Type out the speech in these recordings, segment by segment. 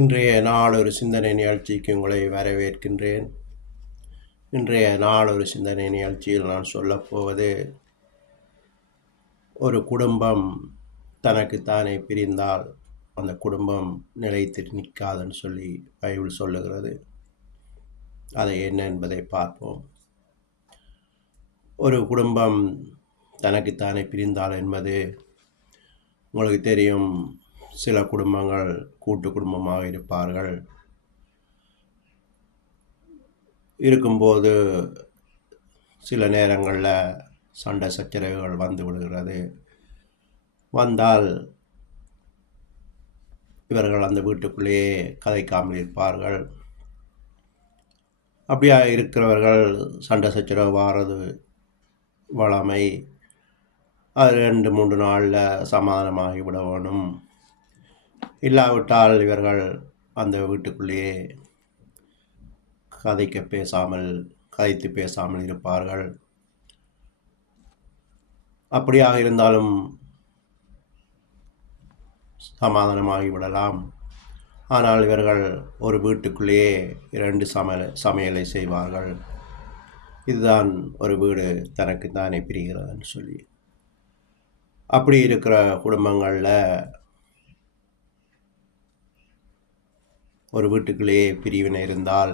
இன்றைய நாள் ஒரு சிந்தனை நிகழ்ச்சிக்கு உங்களை வரவேற்கின்றேன். இன்றைய நாள் ஒரு சிந்தனை நிகழ்ச்சியில் நான் சொல்லப்போவது, ஒரு குடும்பம் தனக்குத்தானே பிரிந்தால் அந்த குடும்பம் நிலைத்து நிற்காதுன்னு சொல்லி பைபிள் சொல்லுகிறது. அதை என்ன என்பதை பார்ப்போம். ஒரு குடும்பம் தனக்குத்தானே பிரிந்தால் என்பது உங்களுக்கு தெரியும். சில குடும்பங்கள் கூட்டு குடும்பமாக இருப்பார்கள். இருக்கும்போது சில நேரங்களில் சண்டை சச்சரவுகள் வந்து விடுகிறது. வந்தால் இவர்கள் அந்த வீட்டுக்குள்ளேயே கதைக்காமல் இருப்பார்கள். அப்படியா இருக்கிறவர்கள் சண்டை சச்சரவு வாரது வளமை. அது 2-3 நாளில் சமாதானமாகி விட வேணும். இல்லாவிட்டால் இவர்கள் அந்த வீட்டுக்குள்ளேயே கதைத்து பேசாமல் இருப்பார்கள். அப்படியாக இருந்தாலும் சமாதானமாகி விடலாம். ஆனால் இவர்கள் ஒரு வீட்டுக்குள்ளேயே 2 சமையலை செய்வார்கள். இதுதான் ஒரு வீடு தனக்கு தானே பிரிகிறதுன்னு சொல்லி. அப்படி இருக்கிற குடும்பங்களில் ஒரு வீட்டுக்குள்ளேயே பிரிவினை இருந்தால்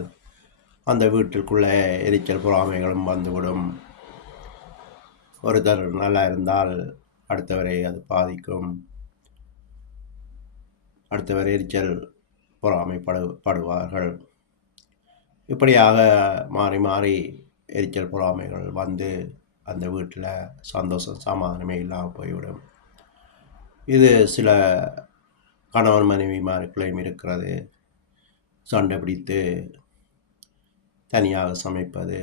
அந்த வீட்டிற்குள்ளே எரிச்சல் பொறாமைகளும் வந்துவிடும். ஒருத்தர் நல்லா இருந்தால் அடுத்தவரை அது பாதிக்கும். அடுத்தவர் எரிச்சல் பொறாமைப்படுவார்கள். இப்படியாக மாறி மாறி எரிச்சல் பொறாமைகள் வந்து அந்த வீட்டில் சந்தோஷம் சமாதானமே இல்லாமல் போய்விடும். இது சில கணவன் மனைவிமாருக்குள்ளேயும் இருக்கிறது. சண்டை பிடித்து தனியாக சமைப்பது,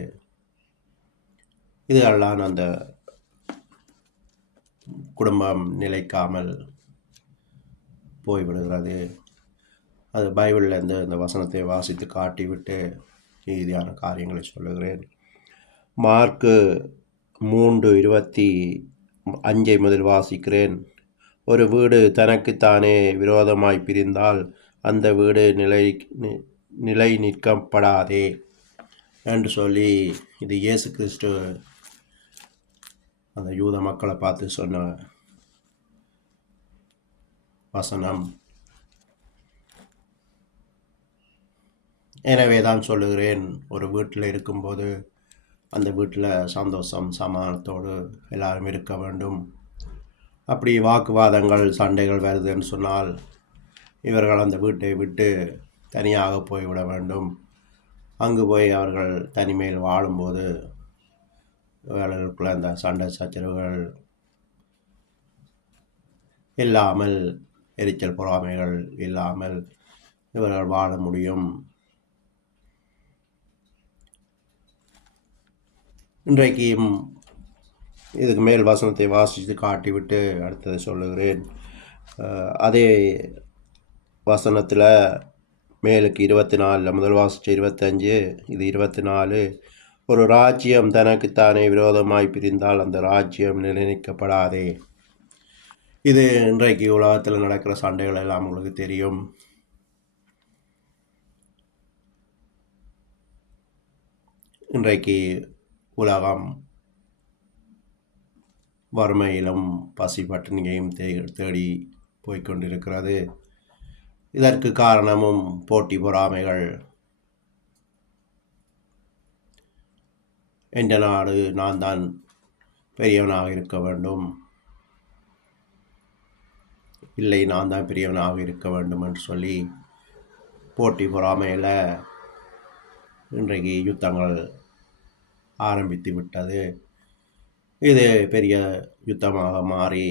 இதெல்லாம் அந்த குடும்பம் நிலைக்காமல் போய்விடுகிறது. அது பைபிளில் இந்த வசனத்தை வாசித்து காட்டிவிட்டு மீதியான காரியங்களை சொல்லுகிறேன். மார்க்கு 3:25 முதல் வாசிக்கிறேன். ஒரு வீடு தனக்குத்தானே விரோதமாய் பிரிந்தால் அந்த வீடு நிலை நிற்கப்படாதே என்று சொல்லி, இது இயேசு கிறிஸ்து அந்த யூத மக்களை பார்த்து சொன்ன வசனம். எனவே தான் சொல்லுகிறேன், ஒரு வீட்டில் இருக்கும்போது அந்த வீட்டில் சந்தோஷம் சமாதானத்தோடு எல்லாரும் இருக்க வேண்டும். அப்படி வாக்குவாதங்கள் சண்டைகள் வருதுன்னு சொன்னால் இவர்கள் அந்த வீட்டை விட்டு தனியாக போய்விட வேண்டும். அங்கு போய் அவர்கள் தனிமையில் வாழும்போது இவர்களுக்குள்ள அந்த சண்டை சச்சரவுகள் இல்லாமல், எரிச்சல் பொறாமைகள் இல்லாமல் இவர்கள் வாழ முடியும். இன்றைக்கும் இதுக்கு மேல் வசனத்தை வாசித்து காட்டிவிட்டு அடுத்ததை சொல்லுகிறேன். அதே வசனத்தில் மேலுக்கு 24, முதல் வாசித்த 25, இது 24. ஒரு ராஜ்யம் தனக்குத்தானே விரோதமாய் பிரிந்தால் அந்த ராஜ்யம் நிலைநிற்கப்படாதே. இது இன்றைக்கு உலகத்தில் நடக்கிற சண்டைகள் எல்லாம் உங்களுக்கு தெரியும். இன்றைக்கு உலகம் வறுமையிலும் பசி பட்டினியையும் தேடி போய்கொண்டிருக்கிறது. இதற்கு காரணமும் போட்டி பொறாமைகள். என்ற நாடு நான் தான் பெரியவனாக இருக்க வேண்டும், இல்லை நான் தான் பெரியவனாக இருக்க வேண்டும் என்று சொல்லி போட்டி பொறாமையில் இன்றைக்கு யுத்தங்கள் ஆரம்பித்து விட்டது. இது பெரிய யுத்தமாக மாறி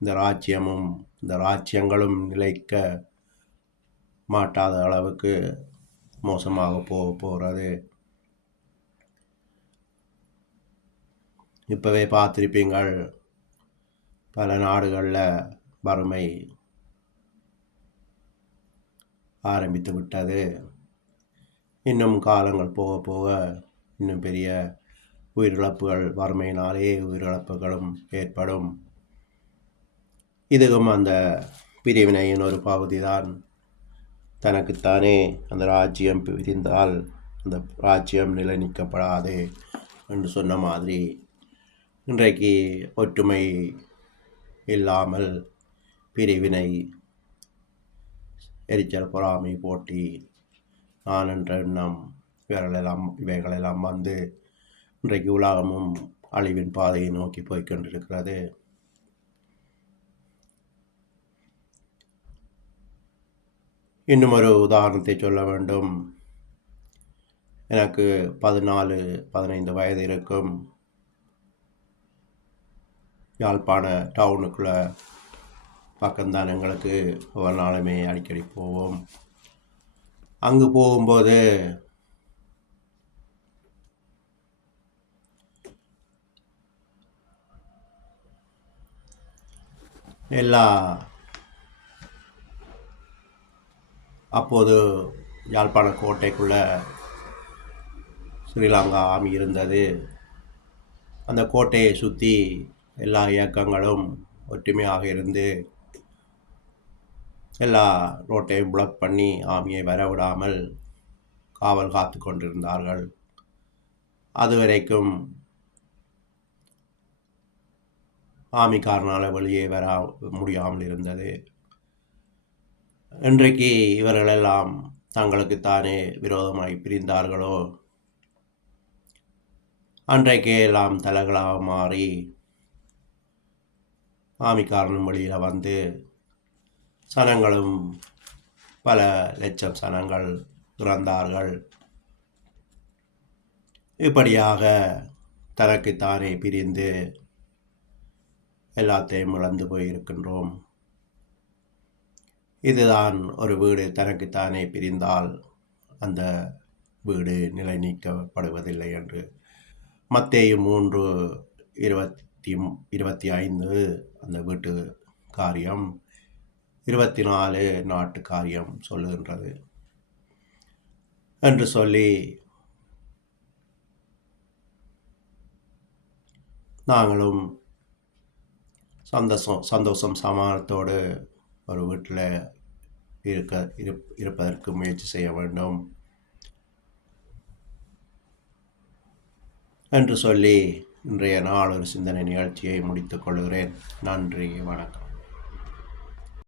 இந்த ராஜ்யமும் இந்த ராஜ்யங்களும் நிலைக்க மாட்டாத அளவுக்கு மோசமாக போகிறது. இப்போவே பார்த்துருப்பீங்கள், பல நாடுகளில் வறுமை ஆரம்பித்து விட்டது. இன்னும் காலங்கள் போக போக இன்னும் பெரிய உயிரிழப்புகள், வறுமையினாலே உயிரிழப்புகளும் ஏற்படும். இதுவும் அந்த பிரிவினையின் ஒரு பகுதி தான். தனக்குத்தானே அந்த ராஜ்யம் பிரிந்தால் அந்த ராஜ்யம் நிலைநிற்கப்படாது என்று சொன்ன மாதிரி இன்றைக்கு ஒற்றுமை இல்லாமல் பிரிவினை, எரிச்சல், பொறாமை, போட்டி, நான் என்ற எண்ணம் இவைகளெல்லாம் வந்து இன்றைக்கு உலகமும் அழிவின் பாதையை நோக்கி போய்கொண்டிருக்கிறது. இன்னும் ஒரு உதாரணத்தை சொல்ல வேண்டும். எனக்கு 14-15 வயது இருக்கும். யாழ்ப்பாண டவுனுக்குள்ள பக்கம்தான் எங்களுக்கு. ஒவ்வொரு நாளுமே அடிக்கடி போவோம். அங்கு போகும்போது அப்போது யாழ்ப்பாண கோட்டைக்குள்ள ஸ்ரீலங்கா ஆர்மி இருந்தது. அந்த கோட்டையை சுற்றி எல்லா இயக்கங்களும் ஒற்றுமையாக இருந்து எல்லா ரோட்டையும் பிளாக் பண்ணி ஆர்மியை வரவிடாமல் காவல் காத்து கொண்டிருந்தார்கள். அதுவரைக்கும் ஆர்மிக்காரனால் வெளியே வர முடியாமல் இருந்தது. இன்றைக்கு இவர்களெல்லாம் தங்களுக்குத்தானே விரோதமாய் பிரிந்தார்களோ, அன்றைக்கே எல்லாம் தலைகளாக மாறி ஆர்மிக்காரனும் வெளியில் வந்து சனங்களும் பல லட்சம் சனங்கள் இறந்தார்கள். இப்படியாக தனக்குத்தானே பிரிந்து எல்லாத்தையும் இழந்து போயிருக்கின்றோம். இதுதான் ஒரு வீடு தனக்குத்தானே பிரிந்தால் அந்த வீடு நிலை நீக்கப்படுவதில்லை என்று மத்தேயு 3:25 அந்த வீட்டு காரியம், 24 நாட்டு காரியம் சொல்லுகின்றது என்று சொல்லி நாங்களும் சந்தோஷம் சமாதானத்தோடு ஒரு வீட்டில் இருப்பதற்கு முயற்சி செய்ய வேண்டும் என்று சொல்லி இன்றைய நாள் ஒரு சிந்தனை நிகழ்ச்சியை முடித்துக் கொள்கிறேன். நன்றி, வணக்கம்.